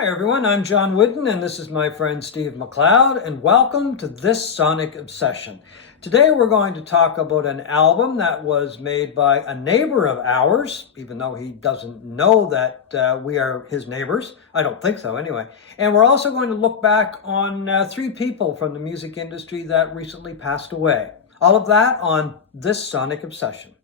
Hi everyone, I'm John Whidden and this is my friend Steve McLeod, and welcome to This Sonic Obsession. Today we're going to talk about an album that was made by a neighbor of ours, even though he doesn't know that we are his neighbors. I don't think so anyway. And we're also going to look back on three people from the music industry that recently passed away. All of that on This Sonic Obsession.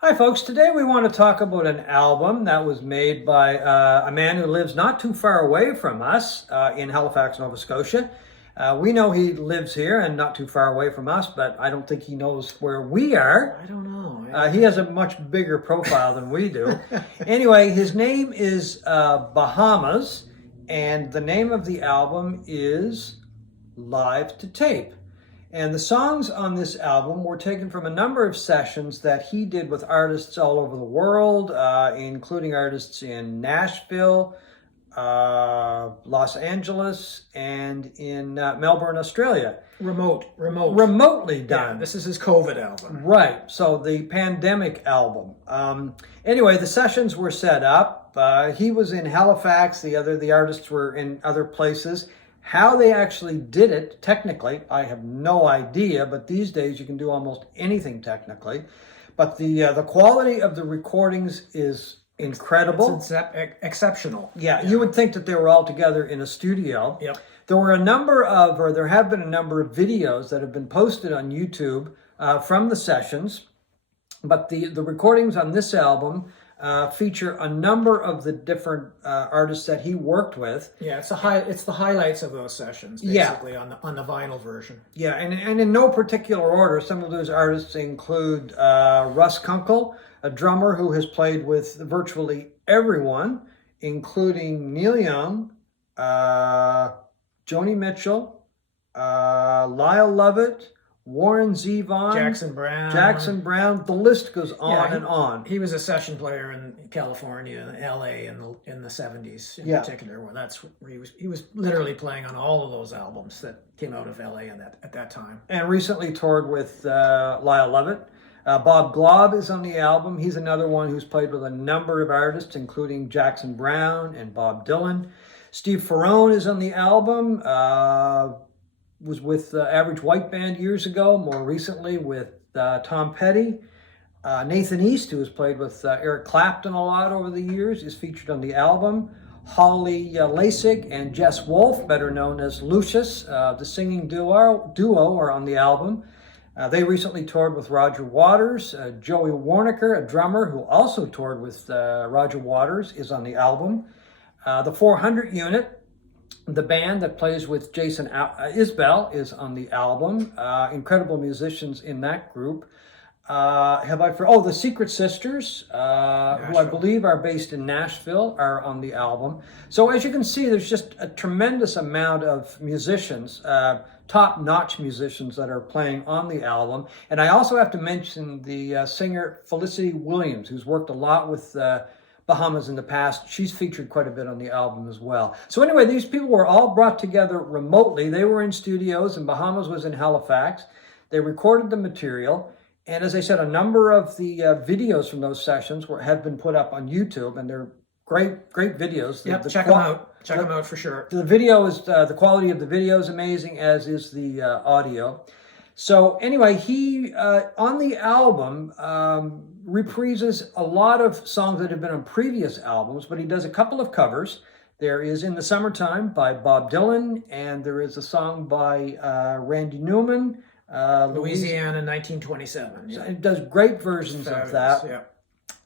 Hi folks, today we want to talk about an album that was made by a man who lives not too far away from us in Halifax, Nova Scotia. We know he lives here and not too far away from us, but I don't think he knows where we are. I don't know. He has a much bigger profile than we do. Anyway, his name is Bahamas, and the name of the album is Live to Tape. And the songs on this album were taken from a number of sessions that he did with artists all over the world, including artists in Nashville, Los Angeles, and in Melbourne, Australia. Remotely done. Yeah, this is his COVID album. Right, so the pandemic album. Anyway, the sessions were set up. He was in Halifax, the artists were in other places. How they actually did it, technically, I have no idea, but these days you can do almost anything technically. But the quality of the recordings is incredible. It's exceptional. Yeah, you would think that they were all together in a studio. Yep. There have been a number of videos that have been posted on YouTube from the sessions, but the recordings on this album feature a number of the different artists that he worked with. Yeah, it's the highlights of those sessions, basically, on the vinyl version. Yeah, and in no particular order. Some of those artists include Russ Kunkel, a drummer who has played with virtually everyone, including Neil Young, Joni Mitchell, Lyle Lovett, Warren Zevon, Jackson Brown. The list goes on and on. He was a session player in California, LA, in the 70s in particular. Well, that's where he was literally playing on all of those albums that came out of LA at that time. And recently toured with Lyle Lovett. Bob Glaub is on the album. He's another one who's played with a number of artists, including Jackson Brown and Bob Dylan. Steve Ferrone is on the album. Was with Average White Band years ago, more recently with Tom Petty. Nathan East, who has played with Eric Clapton a lot over the years, is featured on the album. Holly Lasik and Jess Wolfe, better known as Lucius, the singing duo are on the album. They recently toured with Roger Waters. Joey Warnaker, a drummer who also toured with Roger Waters, is on the album. The 400 Unit, the band that plays with Jason Isbell, is on the album. Incredible musicians in that group. The Secret Sisters, who I believe are based in Nashville, are on the album. So as you can see, there's just a tremendous amount of musicians, top-notch musicians that are playing on the album. And I also have to mention the singer Felicity Williams, who's worked a lot with Bahamas in the past. She's featured quite a bit on the album as well. So anyway, these people were all brought together remotely. They were in studios, and Bahamas was in Halifax. They recorded the material. And as I said, a number of the videos from those sessions have been put up on YouTube, and they're great videos. Check them out. Check them out for sure. The video is, the quality of the video is amazing, as is the audio. So anyway, he, on the album, reprises a lot of songs that have been on previous albums, but he does a couple of covers. There is In the Summertime by Bob Dylan, and there is a song by Randy Newman. Louisiana 1927. Yeah. It does great versions of that. Yeah.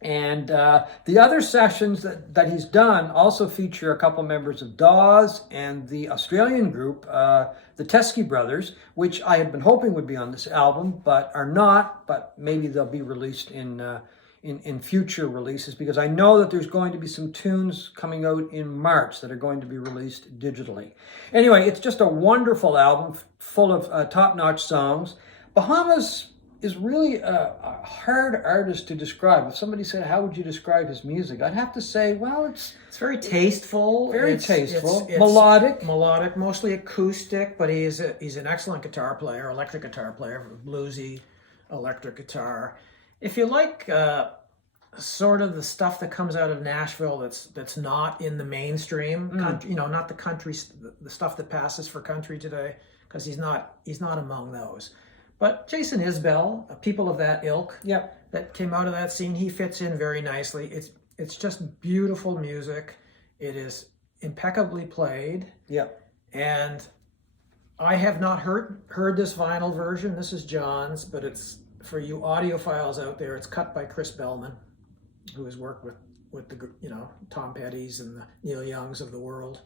And the other sessions that he's done also feature a couple members of Dawes and the Australian group, the Teskey Brothers, which I had been hoping would be on this album, but are not. But maybe they'll be released in future releases, because I know that there's going to be some tunes coming out in March that are going to be released digitally. Anyway, it's just a wonderful album full of top-notch songs. Bahamas is really a hard artist to describe. If somebody said, how would you describe his music? I'd have to say, well, it's very tasteful. Very it's, tasteful. It's melodic. Melodic, mostly acoustic, but he's an excellent guitar player, electric guitar player, bluesy electric guitar. If you like sort of the stuff that comes out of Nashville that's not in the mainstream, country, not the country, the stuff that passes for country today, because he's not among those. But Jason Isbell, people of that ilk, that came out of that scene, he fits in very nicely. It's just beautiful music. It is impeccably played. And I have not heard this vinyl version. This is John's, but it's for you audiophiles out there. It's cut by Chris Bellman, who has worked with the Tom Petty's and the Neil Youngs of the world.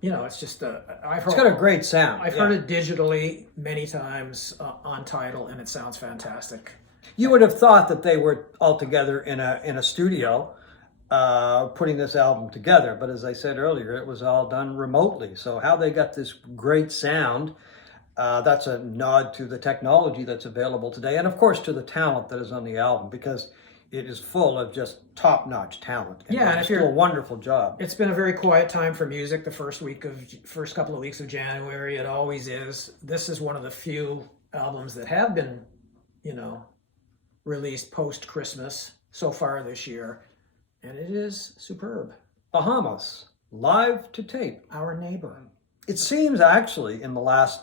It's just it's got a great sound. I've heard it digitally many times on Tidal, and it sounds fantastic. You would have thought that they were all together in a studio putting this album together, but as I said earlier, it was all done remotely. So how they got this great sound, that's a nod to the technology that's available today, and of course to the talent that is on the album, because it is full of just top-notch talent. And and if you're a wonderful job. It's been a very quiet time for music. The first couple of weeks of January, it always is. This is one of the few albums that have been, released post-Christmas so far this year, and it is superb. Bahamas, live to tape. Our neighbor. It seems actually in the last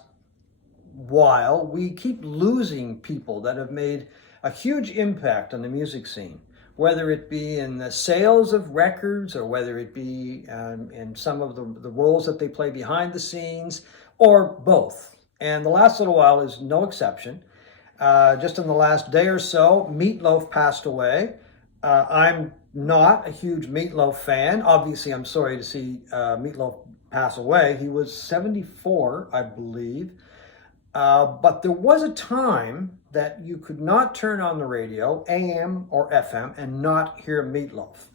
while we keep losing people that have made a huge impact on the music scene, whether it be in the sales of records or whether it be in some of the roles that they play behind the scenes, or both. And the last little while is no exception. Just in the last day or so, Meat Loaf passed away. I'm not a huge Meat Loaf fan. Obviously, I'm sorry to see Meat Loaf pass away. He was 74, I believe. But there was a time that you could not turn on the radio, AM or FM, and not hear Meat Loaf.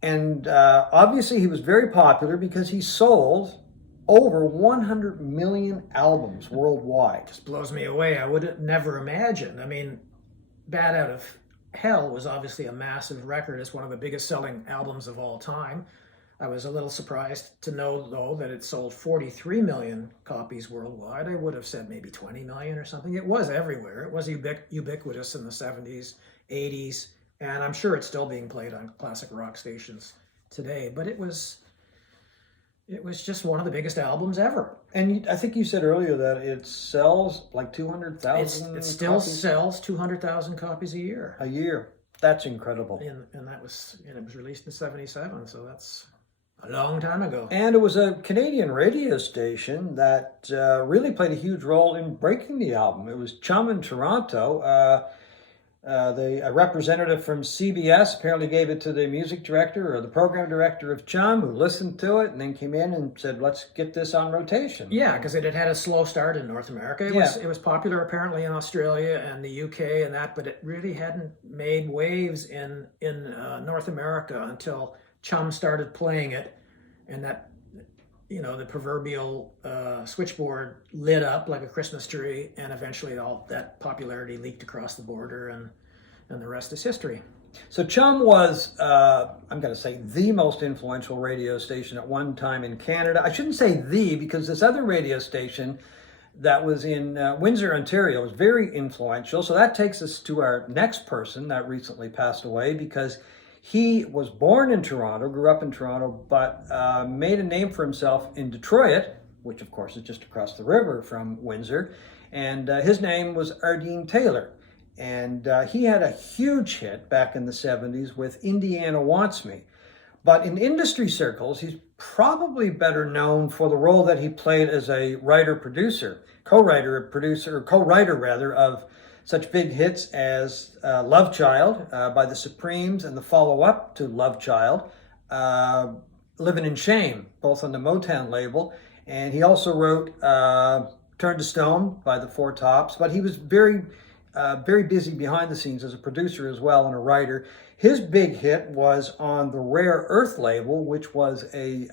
And obviously he was very popular because he sold over 100 million albums worldwide. Just blows me away. I would never imagine. I mean, Bat Out of Hell was obviously a massive record. It's one of the biggest selling albums of all time. I was a little surprised to know, though, that it sold 43 million copies worldwide. I would have said maybe 20 million or something. It was everywhere. It was ubiquitous in the 70s, 80s, and I'm sure it's still being played on classic rock stations today. But it was just one of the biggest albums ever. And I think you said earlier that it sells like 200,000 It still sells 200,000 copies a year. A year. That's incredible. And it was released in 77, so that's a long time ago. And it was a Canadian radio station that really played a huge role in breaking the album. It was Chum in Toronto. A representative from CBS apparently gave it to the music director or the program director of Chum, who listened to it and then came in and said, let's get this on rotation. Yeah, because it had had a slow start in North America. It was popular apparently in Australia and the UK and that, but it really hadn't made waves in North America until Chum started playing it, and that the proverbial switchboard lit up like a Christmas tree, and eventually all that popularity leaked across the border, and the rest is history. So Chum was, I'm going to say, the most influential radio station at one time in Canada. I shouldn't say the, because this other radio station that was in Windsor, Ontario, was very influential. So that takes us to our next person that recently passed away, because he was born in Toronto, grew up in Toronto, but made a name for himself in Detroit, which of course is just across the river from Windsor. And his name was Ardeen Taylor. And he had a huge hit back in the 70s with Indiana Wants Me. But in industry circles, he's probably better known for the role that he played as a co-writer of such big hits as Love Child by the Supremes, and the follow-up to Love Child, Living in Shame, both on the Motown label. And he also wrote Turn to Stone by the Four Tops, but he was very busy behind the scenes as a producer as well and a writer. His big hit was on the Rare Earth label, which was a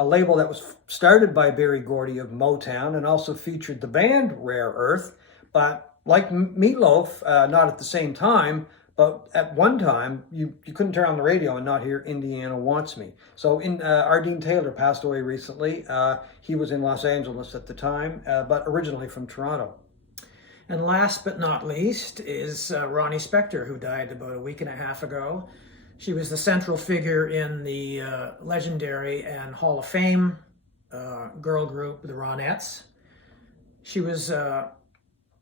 a label that was started by Berry Gordy of Motown and also featured the band Rare Earth. But like Meat Loaf, not at the same time, but at one time, you couldn't turn on the radio and not hear Indiana Wants Me. So Ardeen Taylor passed away recently. He was in Los Angeles at the time, but originally from Toronto. And last but not least is Ronnie Spector, who died about a week and a half ago. She was the central figure in the legendary and Hall of Fame girl group, the Ronettes. She was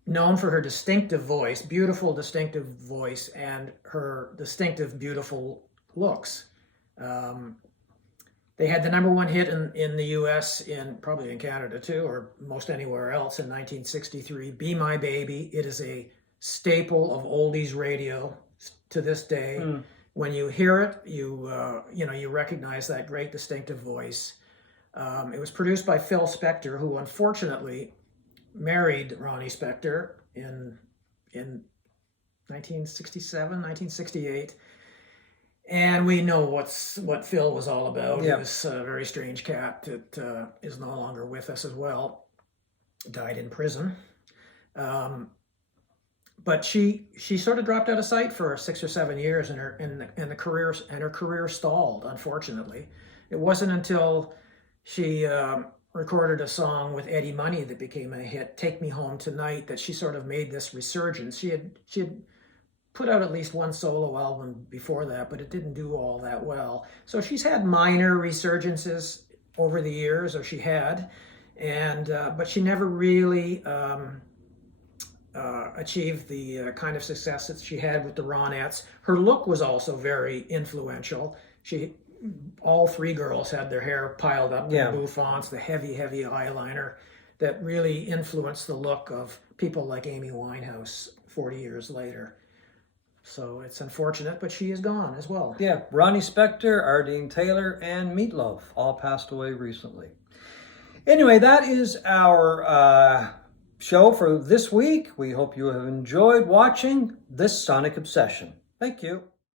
known for her distinctive voice, beautiful distinctive voice, and her distinctive beautiful looks. They had the #1 hit in the US, probably in Canada too, or most anywhere else, in 1963, Be My Baby. It is a staple of oldies radio to this day. When you hear it, you recognize that great distinctive voice. It was produced by Phil Spector, who unfortunately married Ronnie Spector in 1967, 1968. And we know what Phil was all about. Yeah. He was a very strange cat that is no longer with us as well. Died in prison. But she sort of dropped out of sight for 6 or 7 years, and her career stalled. Unfortunately, it wasn't until she recorded a song with Eddie Money that became a hit, "Take Me Home Tonight," that she sort of made this resurgence. She had put out at least one solo album before that, but it didn't do all that well. So she's had minor resurgences over the years, or she had, but she never really achieved the kind of success that she had with the Ronettes. Her look was also very influential. All three girls had their hair piled up in bouffants, the heavy eyeliner that really influenced the look of people like Amy Winehouse 40 years later. So it's unfortunate, but she is gone as well. Yeah, Ronnie Spector, Ardeen Taylor, and Meat Loaf all passed away recently. Anyway, that is our show for this week. We hope you have enjoyed watching this Sonic Obsession. Thank you.